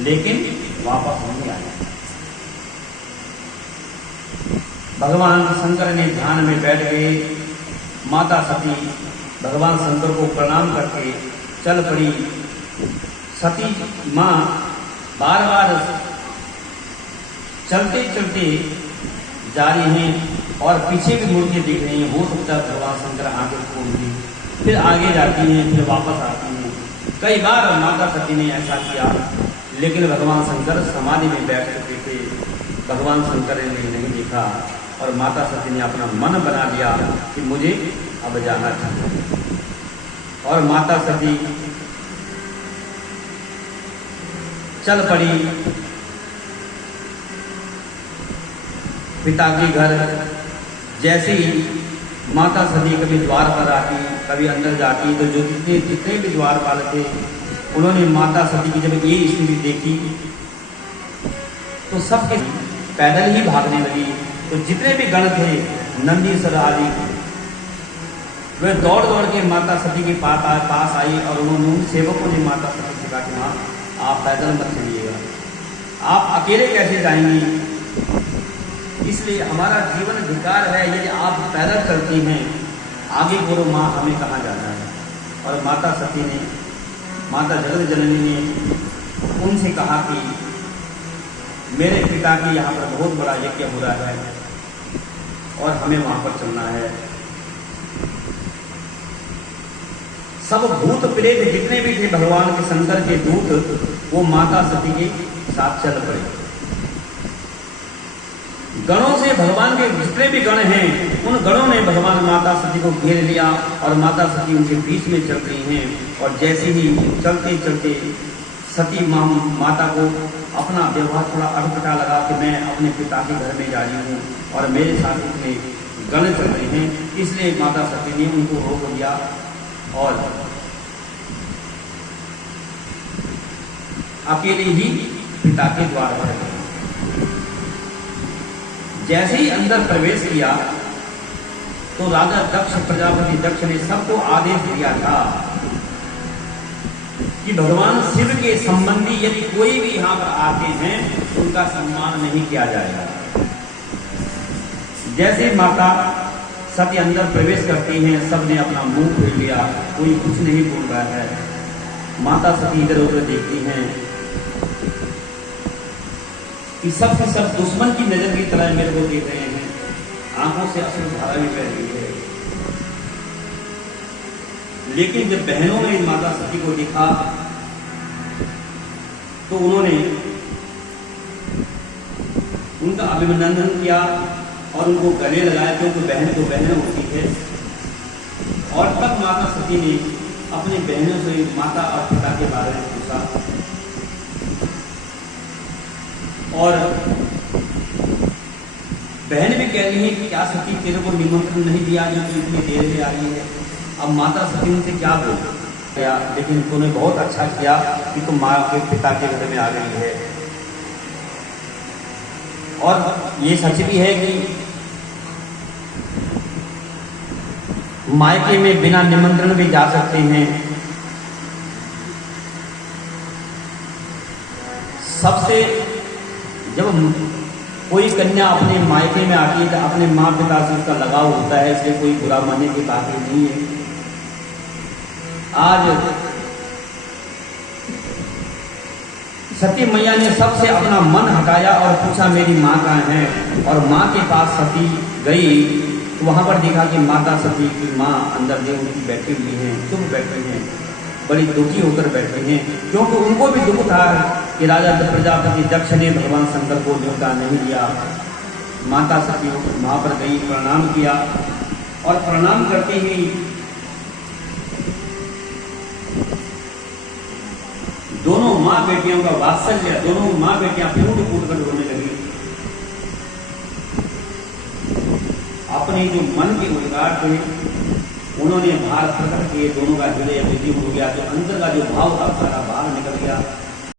लेकिन वापस नहीं आया। भगवान शंकर ने ध्यान में बैठ गए। माता सती भगवान शंकर को प्रणाम करके चल पड़ी। सती माँ बार बार चलते चलते जा रही हैं और पीछे भी मुड़ के देख रही हैं। हो सकता है भगवान शंकर आगे खोल दी, फिर आगे जाती हैं, फिर वापस आती हैं। कई बार माता सती ने ऐसा किया, लेकिन भगवान शंकर समाधि में बैठ चुके थे। भगवान शंकर ने नहीं देखा और माता सती ने अपना मन बना लिया कि मुझे अब जाना चाहिए। और माता सती चल पड़ी पिता के घर। जैसे ही माता सती कभी द्वार पर आती, कभी अंदर जाती, तो जो जितने भी द्वारपाल थे, उन्होंने माता सती की जब ये स्थिति देखी तो सबके पैदल ही भागने लगी। तो जितने भी गण थे, नंदीश्वर आदि, वे दौड़ दौड़ के माता सती के पास आई और उन्होंने सेवकों ने माता सती से कहा कि माँ आप पैदल मत चलिएगा, आप अकेले कैसे जाएंगी, इसलिए हमारा जीवन धिक्कार है यदि आप पैदल चलती हैं, आगे बोलो माँ हमें कहाँ जाना है। और माता सती ने, माता जगत जननी ने उनसे कहा कि मेरे पिता की यहाँ पर बहुत बड़ा यज्ञ हो रहा है और हमें वहाँ पर चलना है। सब भूत प्रेत जितने भी थे भगवान के शंकर के दूत, वो माता सती के साथ चल पड़े। गणों से भगवान के जितने भी गण हैं, उन गणों ने भगवान माता सती को घेर लिया और माता सती उनके बीच में चल रही हैं। और जैसे ही चलते चलते सती माता को अपना व्यवहार थोड़ा अटपटा लगा कि मैं अपने पिता के घर में जा रही हूँ और मेरे साथ इतने गण चल रहे हैं, इसलिए माता सती ने उनको रोक दिया और अकेले ही पिता के द्वार पर गए। जैसे ही अंदर प्रवेश किया तो राजा दक्ष, प्रजापति दक्ष ने सबको आदेश दिया था कि भगवान शिव के संबंधी यदि कोई भी यहाँ पर आते हैं तो उनका सम्मान नहीं किया जाएगा। जैसे माता सती अंदर प्रवेश करती हैं, सबने अपना मुंह खोल लिया, कोई कुछ नहीं बोल रहा है। माता सती इधर उधर देखती हैं कि सब के सब दुश्मन की नजर की तरह मेरे को देख रहे हैं, आंखों से अश्रु धारा भी बह रही है। लेकिन जब बहनों ने माता सती को देखा तो उन्होंने उनका अभिनंदन किया और उनको गले लगाया, क्योंकि बहन तो बहन होती है। और तब माता सती ने अपनी बहनों से माता और पिता के बारे में पूछा और बहन भी कह रही है कि क्या सती तेरे को निमंत्रण नहीं दिया जो तू इतनी देर से आ रही है। अब माता सती उनसे क्या बोल गया, लेकिन तूने बहुत अच्छा किया कि तुम माँ के पिता के घर में आ गई है। और ये सच भी है कि मायके में बिना निमंत्रण भी जा सकते हैं। सबसे जब कोई कन्या अपने मायके में आती है तो अपने माँ पिता से उसका लगाव होता है, इसलिए कोई बुरा मानने की बात ही नहीं है। आज सती मैया ने सबसे अपना मन हटाया और पूछा मेरी माँ कहाँ है। और माँ के पास सती गई तो वहां पर देखा कि माता सती की माँ अंदर देव की बैठी हुई हैं, चुप बैठी हैं, बड़ी दुखी होकर बैठे हैं, क्योंकि उनको भी दुख था कि राजा प्रजापति दक्ष ने भगवान शंकर को न्योता नहीं दिया। माता सती वहां पर गई, प्रणाम किया और प्रणाम करते ही दोनों माँ बेटियों का वात्सल्य, दोनों माँ बेटियां फूट फूट कर रोने लगी। अपने जो मन के उद्गार थे उन्होंने भार प्रकट किए, दोनों का हृदय विधि हो गया, जो अंदर का जो भाव था सारा बाहर निकल गया।